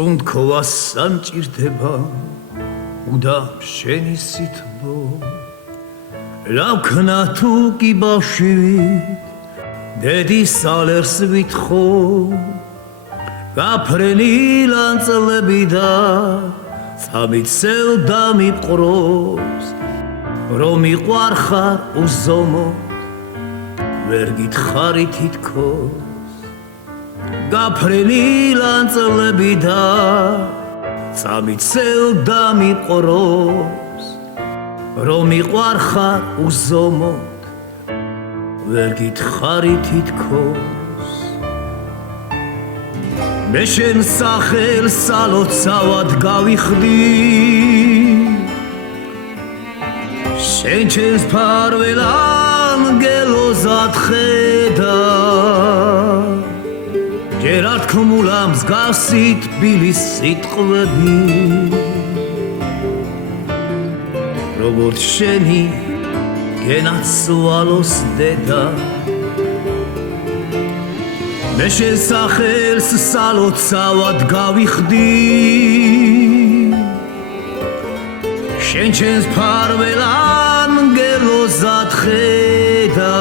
სუნთქვა სამჭირდება უდა შენი სითბო რა ვქნა თუ კი ბავშვით დედის ალერს ვითხოვ გაფრენილა წლები და წამიცელ და მიყროს რომ მიყვარხარ უზომოდ ვერ გითხარი თითქოს გაფრენილა წლები და წამიცელ და მიყროს რომ მიყვარხარ უზომოდ ვერ გითხარი თითქოს მე შენ სახელს სალოცავად გავიხდი შენ ჩემს ფარველ ანგელოზად ხედა ჯერ არ თქმულა მსგავსი თბილის სიტყვები როგორც შენი გენაცვალოს დედა მე შენ სახელს სალოცავად გავიხდი შენ ჩემს ფარველ ანგელოზად ხედა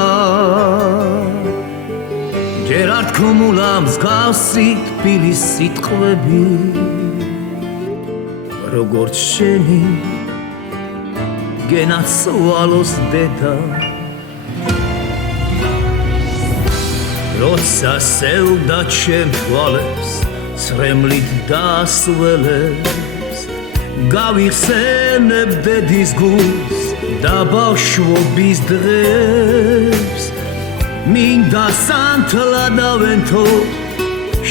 ჯერ არ თქმულა მსგავსი თბილის სიტყვები როგორც შენი გენაცვალოს დედა როცა სევდა ჩემ თვალებს ცრემლით დასველებს გავიხსენებ დედის გულს და ბავშვობის დღებს მინდა სანთლა დავენთო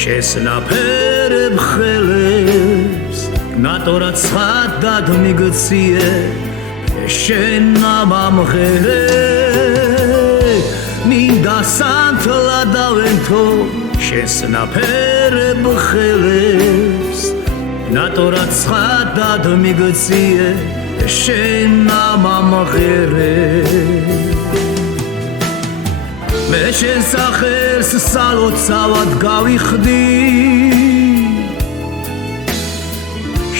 შესნაფერებ ხელებს ნატორად ცხადად მიგციე შენ ამამღერე მინდა სანთლა დავენთო შესნაფერებ ხელებს ნატორად ცხადად მიგციე შენ ამამღერე მე შენ სახელს სალოცავად გავიხდი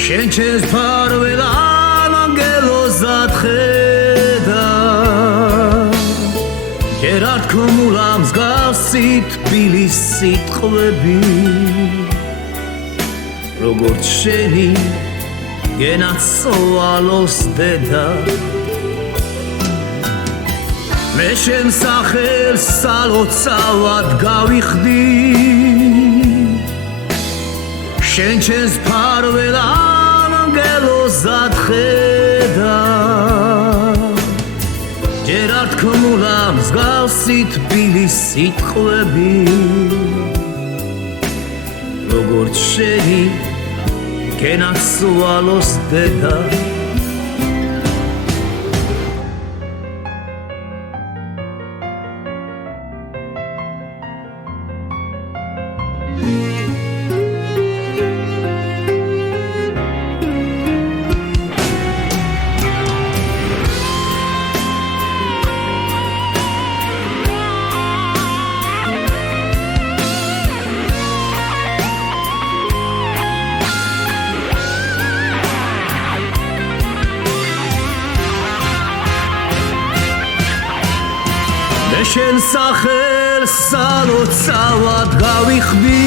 შენ ჩემს ფარველ ანგელოზად ხედა ჯერ არ თქმულა მსგავსი თბილის სიტყვები როგორც შენი გენაცვალოს დედა მე შენ სახელს სალოცავად გავიხდი შენ ჩემს ფარველ ანგელოზად ხედა ჯერ არ თქმულა მსგავსი თბილის სიტყვები როგორც შენი გენაცვალოს დედა მე შენ სახელს სალოცავად გავიხდი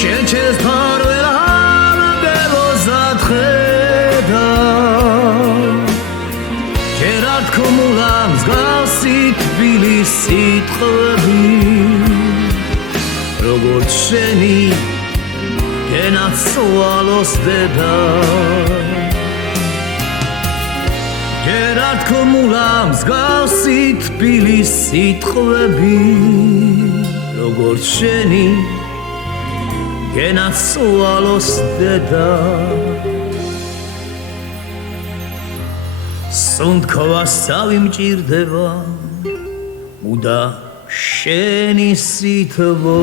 შენ ჩემს ფარველ ანგელოზად ხედა ჯერ არ თქმულა მსგავსი თბილის სიტყვები როგორც შენი გენაცვალოს დედა ჯერ არ თქმულა მსგავსი თბილის სიტყვები როგორც შენი გენაცვალოს დედა სუნთქვა სამჭირდება უდა შენი სითბო